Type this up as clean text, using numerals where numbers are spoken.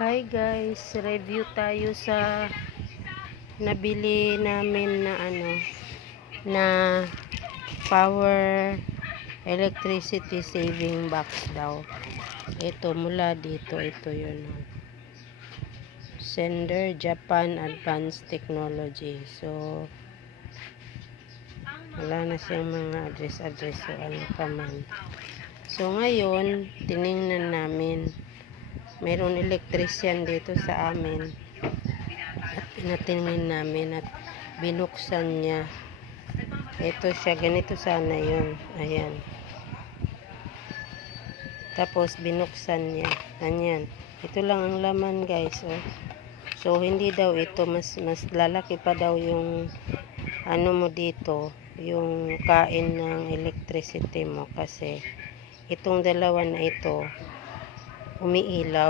Hi guys, review tayo sa nabili namin na na power electricity saving box daw. Ito mula dito, ito yun. Sender Japan Advanced Technology. So wala na siyang mga address so ano pa man. So ngayon, tiningnan namin. Mayroon electrician dito sa amin at pinatingin namin at binuksan niya. Ito siya, ganito sana yun, ayan, tapos binuksan niya, ganyan. Ito lang ang laman guys, oh. So hindi daw ito, mas lalaki pa daw yung ano mo dito, yung kain ng electricity mo, kasi itong dalawa na ito umiilaw.